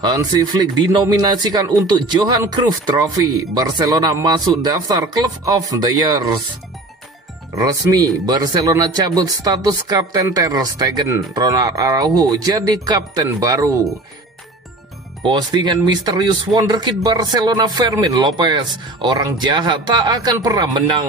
Hansi Flick dinominasikan untuk Johan Cruyff Trophy. Barcelona masuk daftar Club of the Years. Resmi, Barcelona cabut status Kapten Ter Stegen. Ronald Araujo jadi kapten baru. Postingan misterius wonderkid Barcelona Fermin Lopez, orang jahat tak akan pernah menang.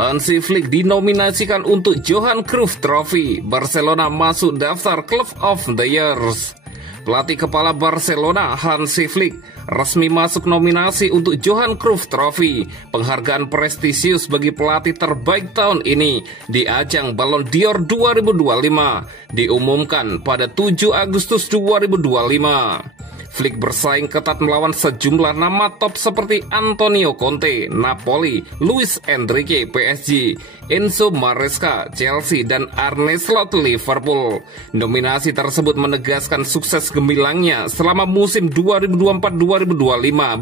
Hansi Flick dinominasikan untuk Johan Cruyff Trophy. Barcelona masuk daftar Club of the Years. Pelatih kepala Barcelona Hansi Flick resmi masuk nominasi untuk Johan Cruyff Trophy, penghargaan prestisius bagi pelatih terbaik tahun ini di ajang Ballon d'Or 2025, diumumkan pada 7 Agustus 2025. Flick bersaing ketat melawan sejumlah nama top seperti Antonio Conte, Napoli, Luis Enrique, PSG, Enzo Maresca, Chelsea, dan Arne Slot, Liverpool. Nominasi tersebut menegaskan sukses gemilangnya selama musim 2024-2025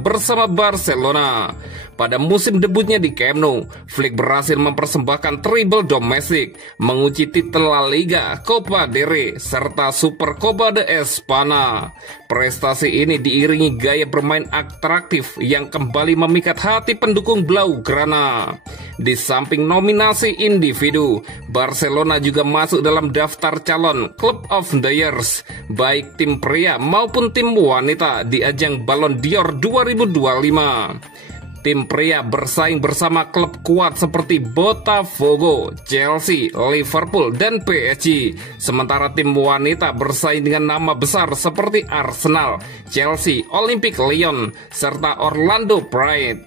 bersama Barcelona. Pada musim debutnya di Camp Nou, Flick berhasil mempersembahkan treble domestik, mengunci titel La Liga, Copa del Rey, serta Super Copa de Espana. Prestasi ini diiringi gaya bermain atraktif yang kembali memikat hati pendukung Blaugrana. Di samping nominasi individu, Barcelona juga masuk dalam daftar calon Club of the Years, baik tim pria maupun tim wanita di ajang Ballon d'Or 2025. Tim pria bersaing bersama klub kuat seperti Botafogo, Chelsea, Liverpool, dan PSG. Sementara tim wanita bersaing dengan nama besar seperti Arsenal, Chelsea, Olympique Lyon, serta Orlando Pride.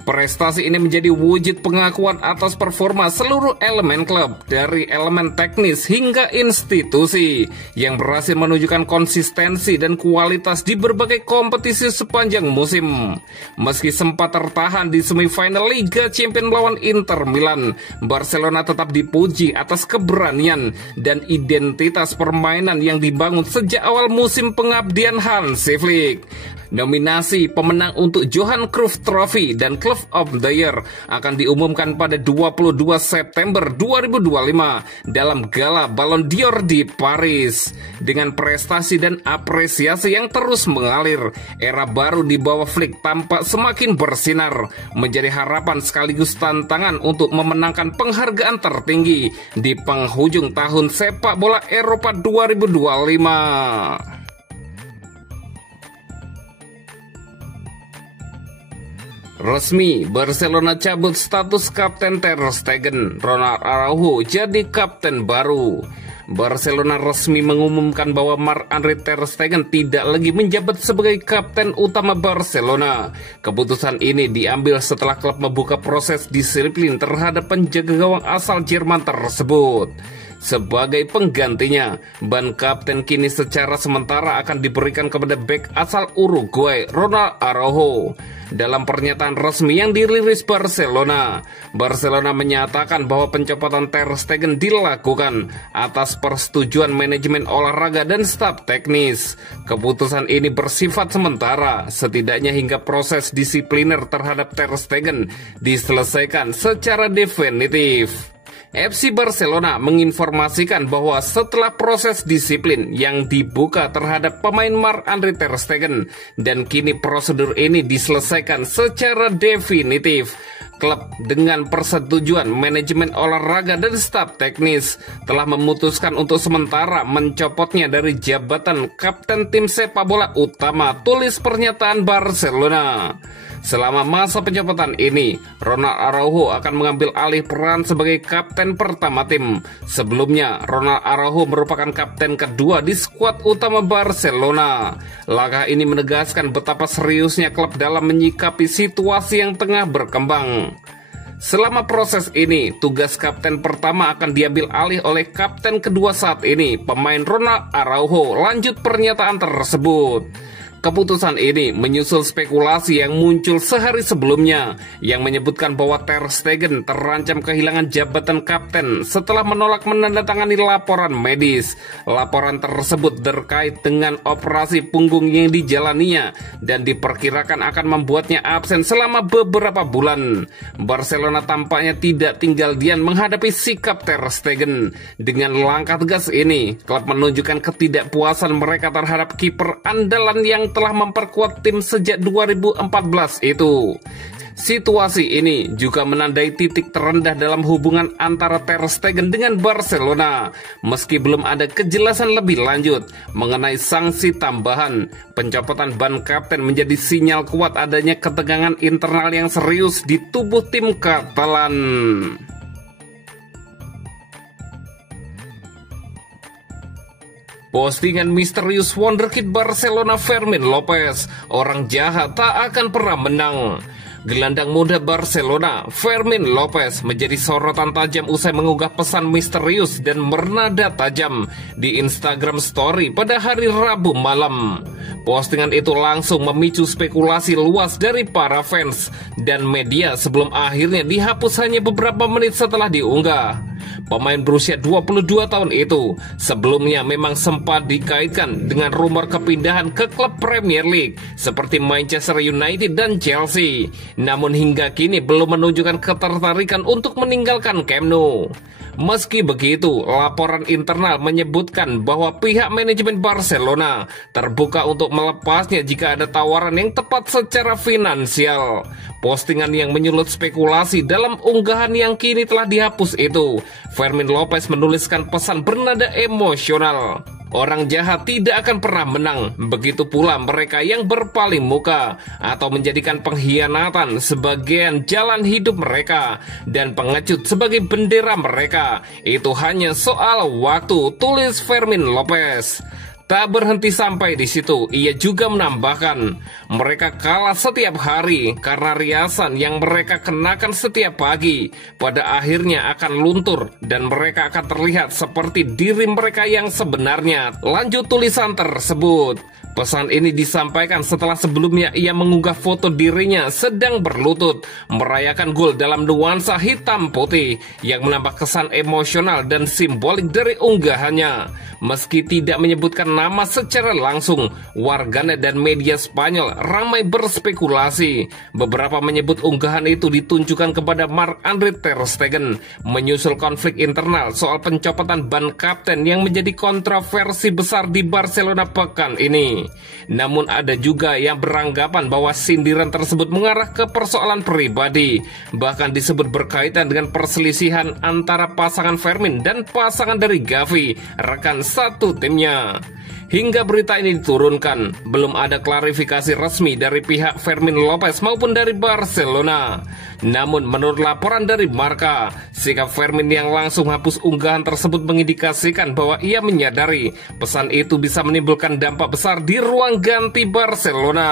Prestasi ini menjadi wujud pengakuan atas performa seluruh elemen klub, dari elemen teknis hingga institusi, yang berhasil menunjukkan konsistensi dan kualitas di berbagai kompetisi sepanjang musim. Meski sempat tertahan di semifinal Liga Champions melawan Inter Milan, Barcelona tetap dipuji atas keberanian dan identitas permainan yang dibangun sejak awal musim pengabdian Hansi Flick. Nominasi pemenang untuk Johan Cruyff Trophy dan Club of the Year akan diumumkan pada 22 September 2025 dalam Gala Ballon d'Or di Paris. Dengan prestasi dan apresiasi yang terus mengalir, era baru di bawah Flick tampak semakin bersinar, menjadi harapan sekaligus tantangan untuk memenangkan penghargaan tertinggi di penghujung tahun sepak bola Eropa 2025. Resmi, Barcelona cabut status Kapten Ter Stegen. Ronald Araujo jadi kapten baru. Barcelona resmi mengumumkan bahwa Marc-Andre Ter Stegen tidak lagi menjabat sebagai kapten utama Barcelona. Keputusan ini diambil setelah klub membuka proses disiplin terhadap penjaga gawang asal Jerman tersebut. Sebagai penggantinya, ban kapten kini secara sementara akan diberikan kepada bek asal Uruguay, Ronald Araujo. Dalam pernyataan resmi yang dirilis Barcelona, Barcelona menyatakan bahwa pencopotan Ter Stegen dilakukan atas persetujuan manajemen olahraga dan staf teknis. Keputusan ini bersifat sementara, setidaknya hingga proses disipliner terhadap Ter Stegen diselesaikan secara definitif. FC Barcelona menginformasikan bahwa setelah proses disiplin yang dibuka terhadap pemain Marc-Andre Ter Stegen dan kini prosedur ini diselesaikan secara definitif, klub dengan persetujuan manajemen olahraga dan staf teknis telah memutuskan untuk sementara mencopotnya dari jabatan kapten tim sepak bola utama, tulis pernyataan Barcelona. Selama masa pencopotan ini, Ronald Araujo akan mengambil alih peran sebagai kapten pertama tim. Sebelumnya, Ronald Araujo merupakan kapten kedua di skuad utama Barcelona. Langkah ini menegaskan betapa seriusnya klub dalam menyikapi situasi yang tengah berkembang. Selama proses ini, tugas kapten pertama akan diambil alih oleh kapten kedua saat ini, pemain Ronald Araujo. Lanjut pernyataan tersebut. Keputusan ini menyusul spekulasi yang muncul sehari sebelumnya yang menyebutkan bahwa Ter Stegen terancam kehilangan jabatan kapten setelah menolak menandatangani laporan medis. Laporan tersebut terkait dengan operasi punggung yang dijalaninya dan diperkirakan akan membuatnya absen selama beberapa bulan. Barcelona tampaknya tidak tinggal diam menghadapi sikap Ter Stegen. Dengan langkah tegas ini, klub menunjukkan ketidakpuasan mereka terhadap kiper andalan yang telah memperkuat tim sejak 2014 itu. Situasi ini juga menandai titik terendah dalam hubungan antara Ter Stegen dengan Barcelona. Meski belum ada kejelasan lebih lanjut mengenai sanksi tambahan, pencopotan ban kapten menjadi sinyal kuat adanya ketegangan internal yang serius di tubuh tim Katalan. Postingan misterius wonderkid Barcelona Fermín López, orang jahat tak akan pernah menang. Gelandang muda Barcelona Fermín López menjadi sorotan tajam usai mengunggah pesan misterius dan bernada tajam di Instagram Story pada hari Rabu malam. Postingan itu langsung memicu spekulasi luas dari para fans dan media sebelum akhirnya dihapus hanya beberapa menit setelah diunggah. Pemain berusia 22 tahun itu sebelumnya memang sempat dikaitkan dengan rumor kepindahan ke klub Premier League seperti Manchester United dan Chelsea. Namun hingga kini belum menunjukkan ketertarikan untuk meninggalkan Camp Nou. Meski begitu, laporan internal menyebutkan bahwa pihak manajemen Barcelona terbuka untuk melepasnya jika ada tawaran yang tepat secara finansial. Postingan yang menyulut spekulasi dalam unggahan yang kini telah dihapus itu, Fermín López menuliskan pesan bernada emosional. Orang jahat tidak akan pernah menang, begitu pula mereka yang berpaling muka atau menjadikan pengkhianatan sebagian jalan hidup mereka dan pengecut sebagai bendera mereka. Itu hanya soal waktu, tulis Fermín López. Tak berhenti sampai di situ, ia juga menambahkan, mereka kalah setiap hari karena riasan yang mereka kenakan setiap pagi pada akhirnya akan luntur dan mereka akan terlihat seperti diri mereka yang sebenarnya. Lanjut tulisan tersebut. Pesan ini disampaikan setelah sebelumnya ia mengunggah foto dirinya sedang berlutut merayakan gol dalam nuansa hitam putih yang menambah kesan emosional dan simbolik dari unggahannya. Meski tidak menyebutkan nama secara langsung, warganet dan media Spanyol ramai berspekulasi. Beberapa menyebut unggahan itu ditunjukkan kepada Marc-André Ter Stegen menyusul konflik internal soal pencopotan ban kapten yang menjadi kontroversi besar di Barcelona pekan ini. Namun ada juga yang beranggapan bahwa sindiran tersebut mengarah ke persoalan pribadi, bahkan disebut berkaitan dengan perselisihan antara pasangan Fermín dan pasangan dari Gavi, rekan satu timnya. Hingga berita ini diturunkan, belum ada klarifikasi resmi dari pihak Fermín López maupun dari Barcelona. Namun menurut laporan dari Marca, sikap Fermín yang langsung hapus unggahan tersebut mengindikasikan bahwa ia menyadari pesan itu bisa menimbulkan dampak besar di ruang ganti Barcelona.